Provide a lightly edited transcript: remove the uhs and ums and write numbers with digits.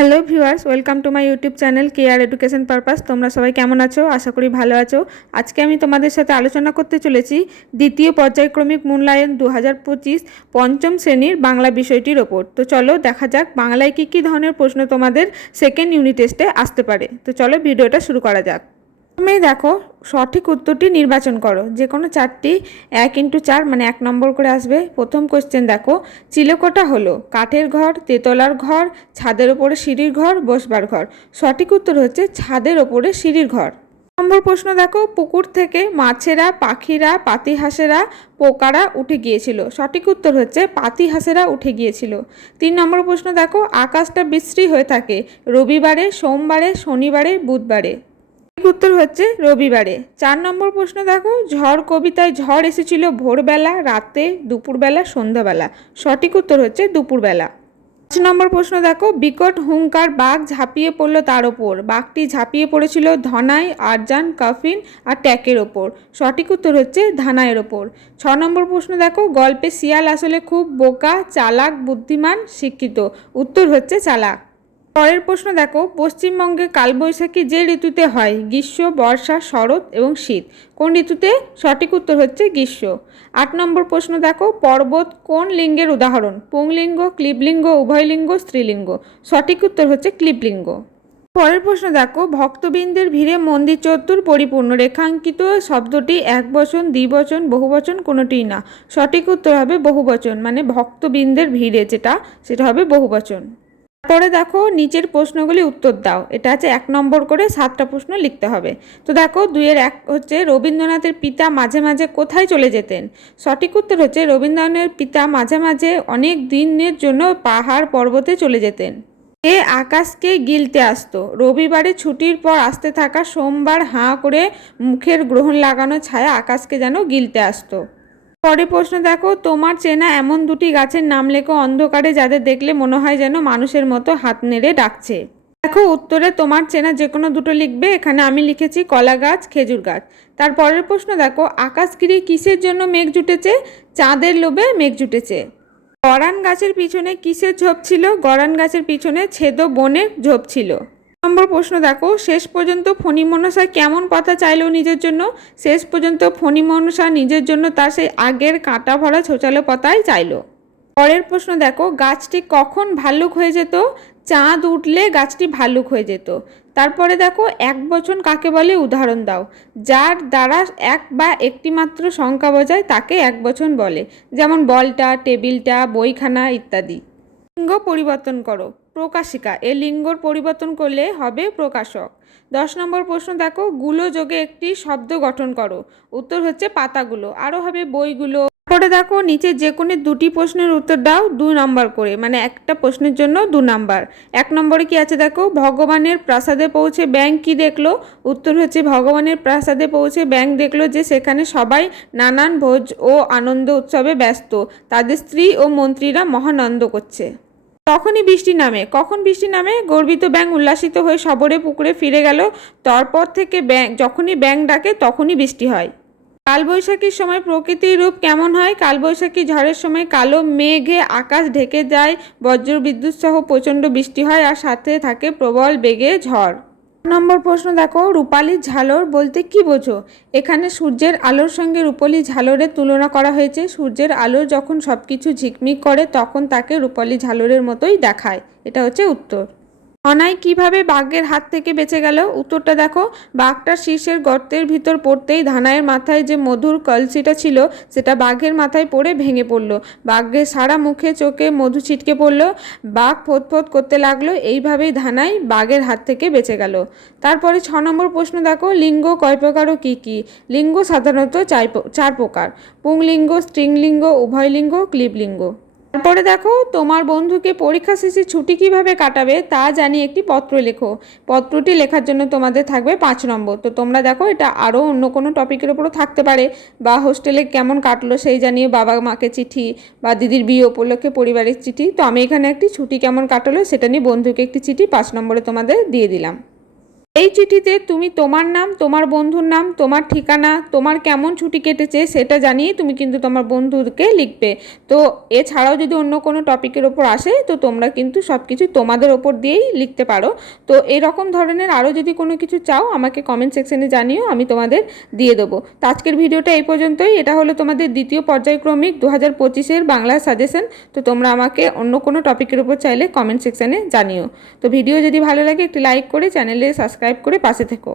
Hello viewers, welcome to my YouTube channel care education purpose. তোমরা সবাই কেমন আছো? আশা করি ভালো আছো। আজকে আমি তোমাদের সাথে আলোচনা করতে চলেছি দ্বিতীয় পর্যায়ক্রমিক মূল্যায়ন 2025 পঞ্চম শ্রেণীর বাংলা বিষয়টির ওপর। তো চলো দেখা যাক বাংলায় কী ধরনের প্রশ্ন তোমাদের সেকেন্ড ইউনিট টেস্টে আসতে পারে। তো চলো ভিডিওটা শুরু করা যাক। তুমি দেখো, সঠিক উত্তরটি নির্বাচন করো। যে কোনো চারটি 1x4 মানে 1 নম্বর করে আসবে। প্রথম কোশ্চেন দেখো, চিলেকোঠা হলো কাঠের ঘর, তেতলার ঘর, ছাদের ওপরে সিঁড়ির ঘর, বসবার ঘর। সঠিক উত্তর হচ্ছে ছাদের ওপরে সিঁড়ির ঘর। নম্বর প্রশ্ন দেখো, পুকুর থেকে মাছেরা, পাখিরা, পাতিহাঁসেরা, পোকারা উঠে গিয়েছিল। সঠিক উত্তর হচ্ছে পাতিহাঁসেরা উঠে গিয়েছিল। 3 নম্বর প্রশ্ন দেখো, আকাশটা বিশ্রী হয়ে থাকে রবিবারে, সোমবারে, শনিবারে, বুধবারে। উত্তর হচ্ছে রবিবারে। 4 নম্বর প্রশ্ন দেখো, ঝড় কবিতায় ঝড় এসেছিল ভোরবেলা, রাতে, দুপুরবেলা, সন্ধ্যাবেলা। সঠিক উত্তর হচ্ছে দুপুরবেলা। 5 নম্বর প্রশ্ন দেখো, বিকট হুঙ্কার বাঘ ঝাঁপিয়ে পড়লো তার ওপর। বাঘটি ঝাঁপিয়ে পড়েছিল ধনাই, আরজান, কাফিন আর ট্যাকের ওপর। সঠিক উত্তর হচ্ছে ধানাইয়ের ওপর। 6 নম্বর প্রশ্ন দেখো, গল্পে শিয়াল আসলে খুব বোকা, চালাক, বুদ্ধিমান, শিক্ষিত। উত্তর হচ্ছে চালাক। পরের প্রশ্ন দেখো, পশ্চিমবঙ্গে কালবৈশাখী যে ঋতুতে হয় গ্রীষ্ম, বর্ষা, শরৎ এবং শীত। কোন ঋতুতে? সঠিক উত্তর হচ্ছে গ্রীষ্ম। 8 নম্বর প্রশ্ন দেখো, পর্বত কোন লিঙ্গের উদাহরণ? পুংলিঙ্গ, ক্লীবলিঙ্গ, উভয়লিঙ্গ, স্ত্রীলিঙ্গ। সঠিক উত্তর হচ্ছে ক্লীবলিঙ্গ। পরের প্রশ্ন দেখো, ভক্তবৃন্দের ভিড়ে মন্দির চত্বর পরিপূর্ণ। রেখাঙ্কিত শব্দটি একবচন, দ্বিবচন, বহুবচন, কোনোটিই না। সঠিক উত্তর হবে বহুবচন, মানে ভক্তবৃন্দের ভিড়ে সেটা হবে বহুবচন। পরে দেখো, নিচের প্রশ্নগুলি উত্তর দাও। এটা আছে 1 নম্বর করে 7টা প্রশ্ন লিখতে হবে। তো দেখো 2-1 হচ্ছে, রবীন্দ্রনাথের পিতা মাঝে মাঝে কোথায় চলে যেতেন? সঠিক উত্তর হচ্ছে রবীন্দ্রনাথের পিতা মাঝে মাঝে অনেক দিনের জন্য পাহাড় পর্বতে চলে যেতেন। এ আকাশকে গিলতে আসতো। রবিবারে ছুটির পর আসতে থাকা সোমবার হাঁ করে মুখের গ্রহণ লাগানো ছায়া আকাশকে যেন গিলতে আসতো। পরের প্রশ্ন দেখো, তোমার চেনা এমন 2টি গাছের নাম লেখো অন্ধকারে যাদের দেখলে মনে হয় যেন মানুষের মতো হাত নেড়ে ডাকছে। দেখো উত্তরে তোমার চেনা যে কোনো 2টো লিখবে। এখানে আমি লিখেছি কলা গাছ, খেজুর গাছ। তারপরের প্রশ্ন দেখো, আকাশ ঘিরে কিসের জন্য মেঘ জুটেছে? চাঁদের লোভে মেঘ জুটেছে। গরান গাছের পিছনে কিসের ঝোপ ছিল? গরান গাছের পিছনে ছেদ বনের ঝোপ ছিল। নম্বর প্রশ্ন দেখো, শেষ পর্যন্ত ফণিমনসা কেমন পাতা চাইল নিজের জন্য? শেষ পর্যন্ত ফণিমনসা নিজের জন্য তার সেই আগের কাঁটা ভরা ছোচালো পাতাই চাইল। পরের প্রশ্ন দেখো, গাছটি কখন ভাল্লুক হয়ে যেত? চাঁদ উঠলে গাছটি ভাল্লুক হয়ে যেত। তারপরে দেখো, একবচন কাকে বলে উদাহরণ দাও। যার দ্বারা এক বা একটি মাত্র সংখ্যা বোঝায় তাকে একবচন বলে, যেমন বলটা, টেবিলটা, বইখানা ইত্যাদি। লিঙ্গ পরিবর্তন করো। প্রকাশিকা এ লিঙ্গর পরিবর্তন করলে হবে প্রকাশক। 10 নম্বর প্রশ্ন দেখো, গুলো যোগে একটি শব্দ গঠন করো। উত্তর হচ্ছে পাতাগুলো, আরও হবে বইগুলো। তারপরে দেখো, নিচে যে কোনো 2টি প্রশ্নের উত্তর দাও 2 নম্বর করে, মানে একটা প্রশ্নের জন্য 2 নম্বর। 1 নম্বরে কি আছে দেখো, ভগবানের প্রাসাদে পৌঁছে ব্যাঙ কি দেখলো? উত্তর হচ্ছে ভগবানের প্রাসাদে পৌঁছে ব্যাঙ দেখলো যে সেখানে সবাই নানান ভোজ ও আনন্দ উৎসবে ব্যস্ত। তাদের স্ত্রী ও মন্ত্রীরা মহানন্দ করছে। তখনই বৃষ্টি নামে। কখন বৃষ্টি নামে? গর্বিত ব্যাঙ উল্লাসিত হয়ে সবরে পুকুরে ফিরে গেল। তারপর থেকে যখনই ব্যাঙ ডাকে তখনই বৃষ্টি হয়। কালবৈশাখীর সময় প্রকৃতির রূপ কেমন হয়? কালবৈশাখী ঝড়ের সময় কালো মেঘে আকাশ ঢেকে যায়, বজ্রবিদ্যুৎ সহ প্রচণ্ড বৃষ্টি হয় আর সাথে থাকে প্রবল বেগে ঝড়। নম্বর প্রশ্ন দেখো, রূপালী ঝালর বলতে কি বোঝো? এখানে সূর্যের আলোর সঙ্গে রূপালী ঝালরের তুলনা করা হয়েছে। সূর্যের আলো যখন সবকিছু ঝিকমিক করে তখন তাকে রূপালী ঝালরের মতোই দেখায়। এটা হচ্ছে উত্তর। অনাই কিভাবে বাঘের হাত থেকে বেঁচে গেল? উত্তরটা দেখো, বাঘটা শীর্ষের গর্তের ভিতর পড়তেই ধানাইয়ের মাথায় যে মধুর কলসিটা ছিল সেটা বাঘের মাথায় পড়ে ভেঙে পড়লো। বাঘের সারা মুখে চোখে মধু ছিটকে পড়লো। বাঘ ফোঁত করতে লাগলো। এইভাবেই ধানাই বাঘের হাত থেকে বেঁচে গেল। তারপরে 6 নম্বর প্রশ্ন দেখো, লিঙ্গ কয় প্রকার ও কী কী? লিঙ্গ সাধারণত 4 প্রকার: পুংলিঙ্গ, স্ত্রীলিঙ্গ, উভয়লিঙ্গ, ক্লীবলিঙ্গ। তারপরে দেখো, তোমার বন্ধুকে পরীক্ষা শেষে ছুটি কিভাবে কাটাবে তা জানিয়ে একটি পত্র লেখো। পত্রটি লেখার জন্য তোমাদের থাকবে 5 নম্বর। তো তোমরা দেখো, এটা আরও অন্য কোনো টপিকের উপরও থাকতে পারে, বা হোস্টেলে কেমন কাটলো সেই জানিয়ে বাবা মাকে চিঠি, বা দিদির বিয়ে উপলক্ষে পরিবারের চিঠি। তো আমি এখানে একটি ছুটি কেমন কাটলো সেটা নিয়ে বন্ধুকে একটি চিঠি 5 নম্বরে তোমাদের দিয়ে দিলাম। এই চিঠিতে তুমি তোমার নাম, তোমার বন্ধুর নাম, তোমার ঠিকানা, তোমার কেমন ছুটি কেটেছে সেটা জানিয়ে তুমি কিন্তু তোমার বন্ধুকে লিখবে। তো এছাড়াও যদি অন্য কোনো টপিকের ওপর আসে তো তোমরা কিন্তু সব কিছু তোমাদের ওপর দিয়েই লিখতে পারো। তো এরকম ধরনের আরও যদি কোনো কিছু চাও আমাকে কমেন্ট সেকশনে জানিও, আমি তোমাদের দিয়ে দেবো। তো আজকের ভিডিওটা এই পর্যন্তই। এটা হলো তোমাদের দ্বিতীয় পর্যায়ক্রমিক 2025-এর বাংলা সাজেশন। তো তোমরা আমাকে অন্য কোনো টপিকের ওপর চাইলে কমেন্ট সেকশনে জানিও। তো ভিডিও যদি ভালো লাগে একটি লাইক করে চ্যানেলে সাবস্ক্রাইব করে পাশে থেকো।